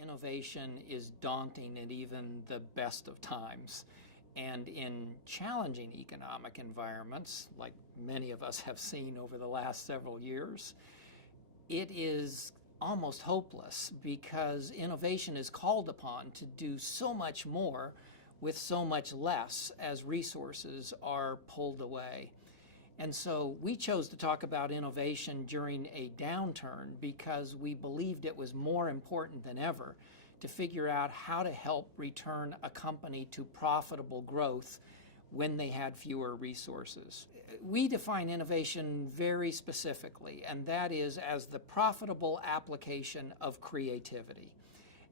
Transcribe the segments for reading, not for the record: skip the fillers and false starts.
innovation is daunting at even the best of times. And in challenging economic environments, like many of us have seen over the last several years, it is almost hopeless because innovation is called upon to do so much more with so much less as resources are pulled away. And so we chose to talk about innovation during a downturn because we believed it was more important than ever to figure out how to help return a company to profitable growth when they had fewer resources. We define innovation very specifically, and that is as the profitable application of creativity.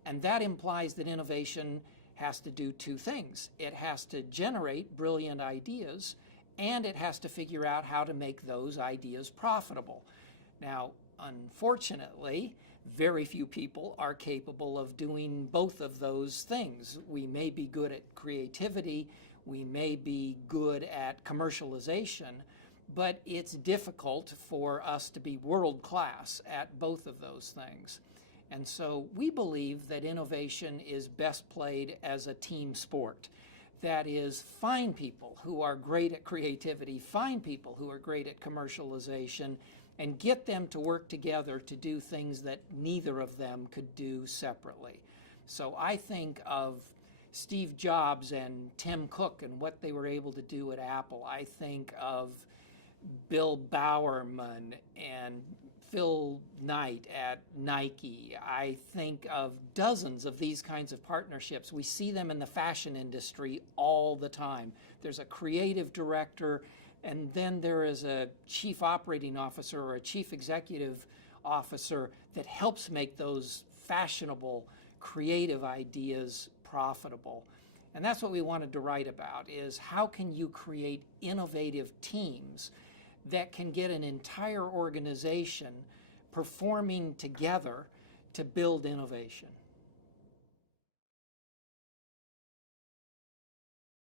And that implies that innovation has to do two things. It has to generate brilliant ideas, and it has to figure out how to make those ideas profitable. Now, unfortunately, very few people are capable of doing both of those things. We may be good at creativity, we may be good at commercialization, but it's difficult for us to be world class at both of those things. And so we believe that innovation is best played as a team sport. That is, find people who are great at creativity, find people who are great at commercialization, and get them to work together to do things that neither of them could do separately. So I think of Steve Jobs and Tim Cook and what they were able to do at Apple. I think of Bill Bowerman and Phil Knight at Nike. I think of dozens of these kinds of partnerships. We see them in the fashion industry all the time. There's a creative director, and then there is a chief operating officer or a chief executive officer that helps make those fashionable, creative ideas profitable. And that's what we wanted to write about, is how can you create innovative teams that can get an entire organization performing together to build innovation.